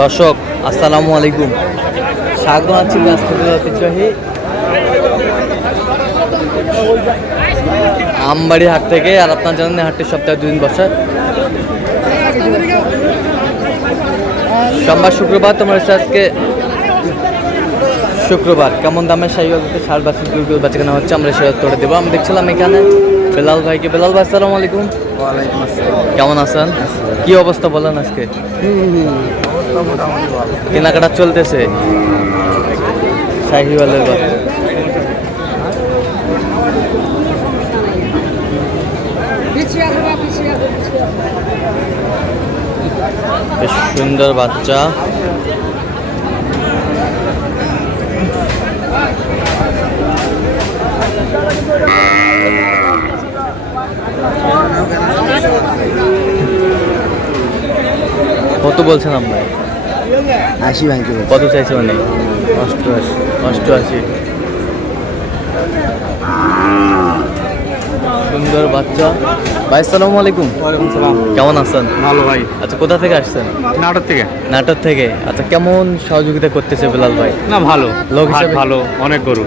দর্শক আসসালামু আলাইকুম, স্বাগত আছি ঐতিহ্যবাহী আমবাড়ি হাট থেকে। আর আপনার জানেন হাটটি সপ্তাহে 2 দিন বসে, সোমবার শুক্রবার। তোমার হচ্ছে আজকে শুক্রবার। কেমন দামের ষাট বাচ্চা বাচ্চা কেনা হচ্ছে আমরা সেটা তোড়ে দেবো। আমি দেখছিলাম এখানে বেলাল ভাইকে। বেলাল ভাই আসসালামু আলাইকুম। ওয়ালাইকুম আসসালাম। কেমন আছেন? কি অবস্থা বলেন আজকে? কেনাকাটা চলতেছে শাহিওয়ালের বাচ্চা। বেশ সুন্দর বাচ্চা। কত বলছেন আপনার? 80 ভাঙতে বলছি। কত চাইছে মানে? 88। সুন্দর বাচ্চা। ভাই আসসালামু আলাইকুম। ওয়ালাইকুম সালাম। কেমন আছেন? ভালো ভাই। আচ্ছা, কোথা থেকে আসছেন? নাটোর থেকে। নাটোর থেকে। আচ্ছা, কেমন সহযোগিতা করতেছে বেলাল ভাই? না ভালো, লোক হিসাবে ভালো, অনেক গরু।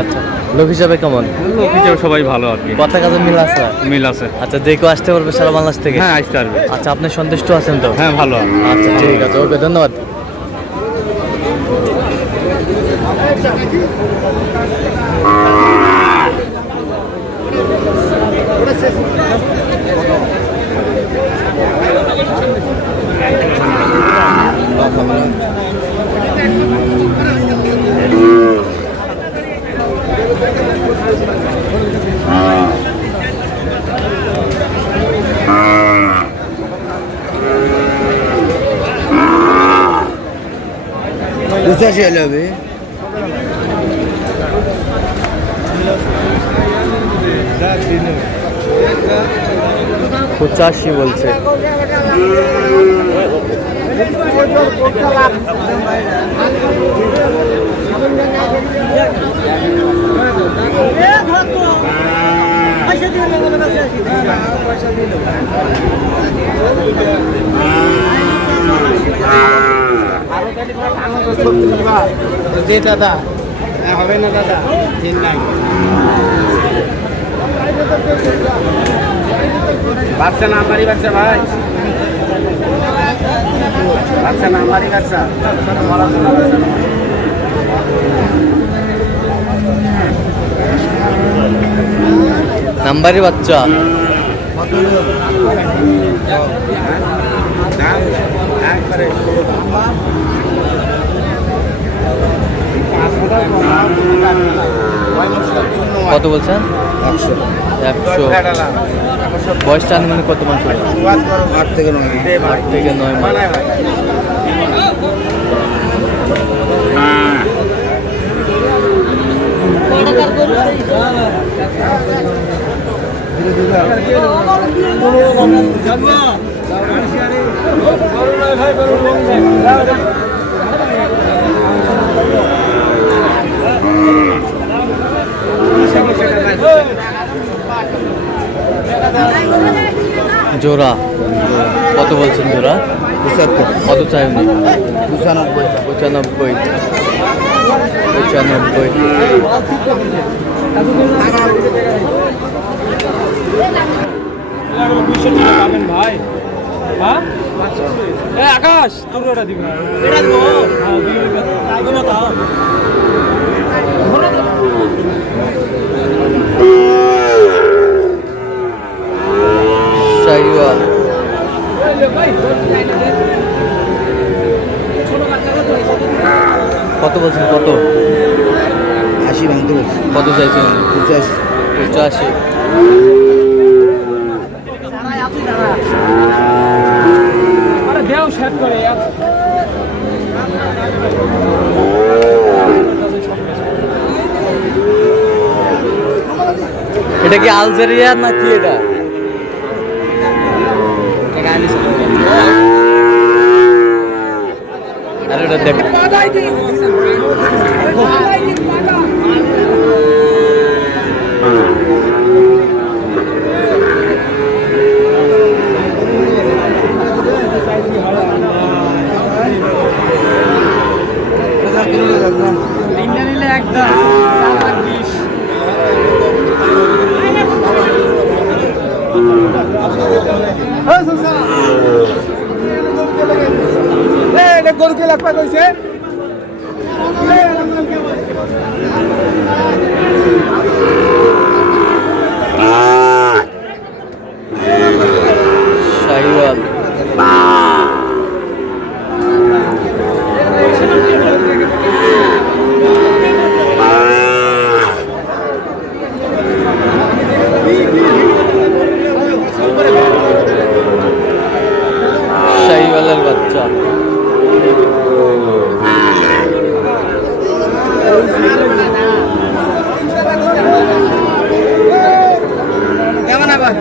আচ্ছা, লোক হিসাবে কেমন? লোক হিসেবে সবাই ভালো আর কি, কথা কাজে মিল আছে? মিল আছে। আচ্ছা, যে কেউ আসতে পারবে সারা বাংলাদেশ থেকে? হ্যাঁ, আসতে পারবে। আচ্ছা, আপনি সন্তুষ্ট আছেন তো? হ্যাঁ, ভালো। আচ্ছা, ঠিক আছে, ওকে, ধন্যবাদ। বুঝাশি হলে হবে। পঁচাশি বলছে। দাদা হবে না দাদা, 3 লাখ। বাচ্চা না আমারই বাচ্চা ভাই, বাচ্চা না আমারই বাচ্চা। নাম্বারি বাচ্চা। কত বলছেন? 100। বয়সটা আনুমানিক কত মাস হবে? 8 থেকে 9। 8 থেকে 9 মাস। জোড়া কত বলছেন? জোড়া 75। কত চাই উনি? 95। 95। ভাই আকাশ তোর ওটা দিব না, এটা দিব। শাহিওয়াল। কত বলছেন? কত? 80 ভাঙতে বলছি। কত চাইছেন? 85। 85। দেও শেয়ার করে। এটা কি আলজেরিয়া নাকি এটা? আরে এটা দেখ। গরু কে লাগবে কইছে শাহিওয়াল শাহিওয়ালের বাচ্চা কেমন আবার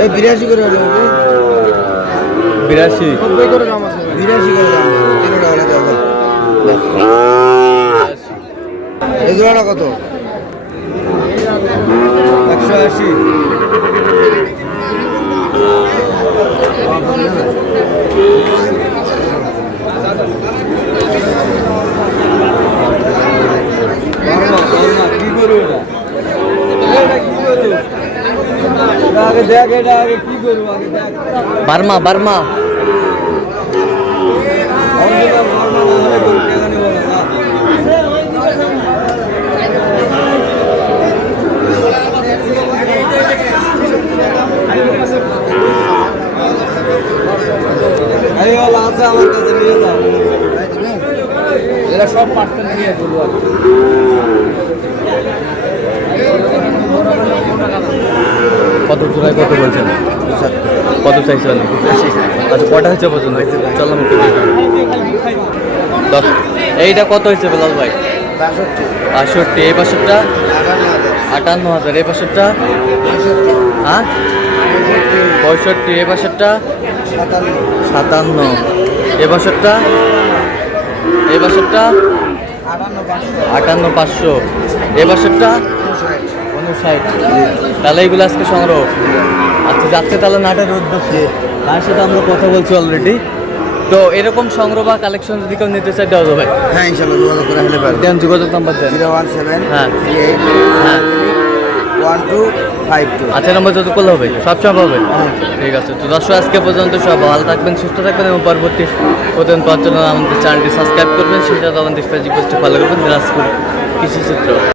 এই 82 করে হলো 82 বিরাশি করে দাম তিনটা হলে যাবে এই জোড়াটা কত 180 কি করু এটা কি করু আগে দেখ এটা আগে কি করু আগে দেখ বার্মা বার্মা আছে আমার কাছে নিয়ে যাও এরা সব পার্সেন্ট নিয়ে বলবো আর কত জোড়ায় কত বলছেন কত চাইছেন আচ্ছা কটা হয়েছে পর্যন্ত চললাম একটু দেখি 10 এইটা কত হয়েছে বেলাল ভাই 62 এই পাশেরটা 58000 এই পাশেরটা হ্যাঁ 65 এই পাশেরটা 57 এই পাশেরটা এই পাশেরটা 58500 এই পাশেরটা 59 তাহলে এইগুলো আজকে সংগ্রহ আচ্ছা যাচ্ছে তাহলে নাটের উদ্দেশ্যে তার সাথে আমরা কথা বলছি অলরেডি তো এরকম সংগ্রহ বা কালেকশন যদি কেউ নিতে চাই দেওয়া যাবে হ্যাঁ ইনশাআল্লাহ যোগাযোগ করে হলে পারবে দেন যোগাযোগ নাম্বার দেন 017 হ্যাঁ 38 হ্যাঁ 1252 আচ্ছা নম্বর যত করলে হবে সব সব হবে ঠিক আছে তো দর্শক আজকে পর্যন্ত সব ভালো থাকবেন সুস্থ থাকবেন এবং পরবর্তী প্রতিদিন পাওয়ার জন্য আমাদের চ্যানেলটি সাবস্ক্রাইব করবেন সেটা আমাদের ফেসবুক পেজটি ফলো করবেন দিনাজপুর কৃষি চিত্র।